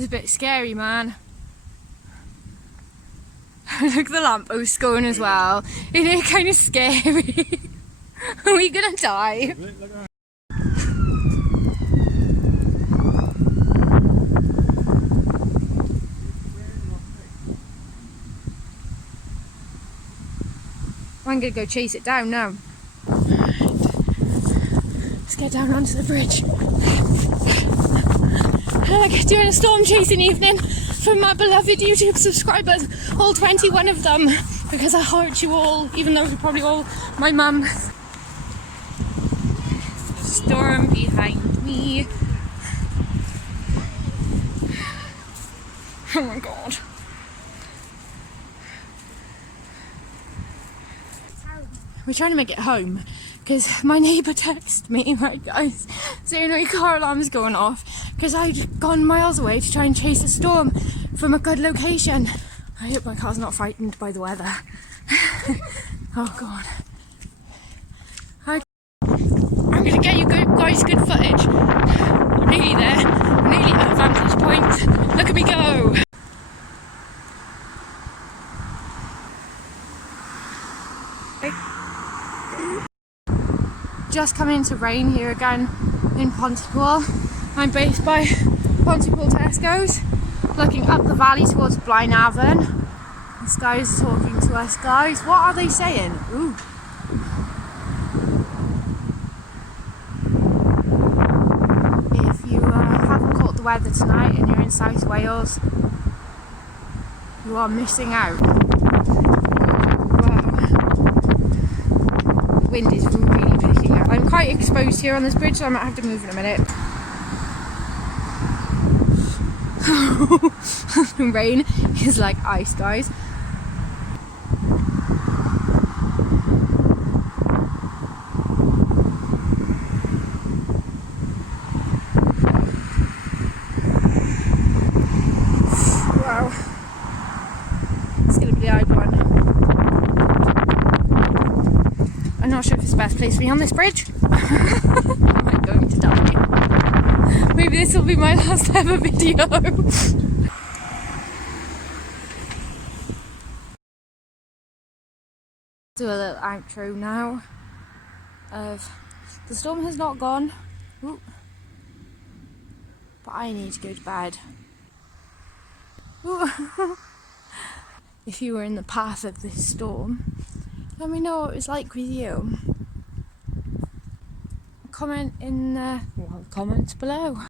It's a bit scary, man. Look at the lamppost going as well. Isn't it kind of scary? Are we gonna die? I'm gonna go chase it down now. Let's get down onto the bridge. Like doing a storm chasing evening for my beloved YouTube subscribers, all 21 of them, because I heart you all, even though you're probably all my mum. Storm behind me. Oh my god. We're trying to make it home because my neighbour texted me, right guys, saying my car alarm's going off because I'd gone miles away to try and chase a storm from a good location. I hope my car's not frightened by the weather. Oh god. I'm gonna get you guys good footage. I'm nearly there. I'm nearly at a vantage point. Look at me go. Just come into rain here again in Pontypool. I'm based by Pontypool Tesco's, looking up the valley towards Blaenavon. This guy's talking to us, guys. What are they saying? Ooh. If you haven't caught the weather tonight and you're in South Wales, you are missing out. Wow. The wind is really picking up. I'm quite exposed here on this bridge, so I might have to move in a minute. Rain is like ice, guys. Wow. It's gonna be the hard one. I'm not sure if it's the best place to be on this bridge. Am I going to die? Maybe this will be my last ever video. Do a little outro now of the storm has not gone. Ooh. But I need to go to bed. Ooh. If you were in the path of this storm, let me know what it was like with you. Comment in the comments below.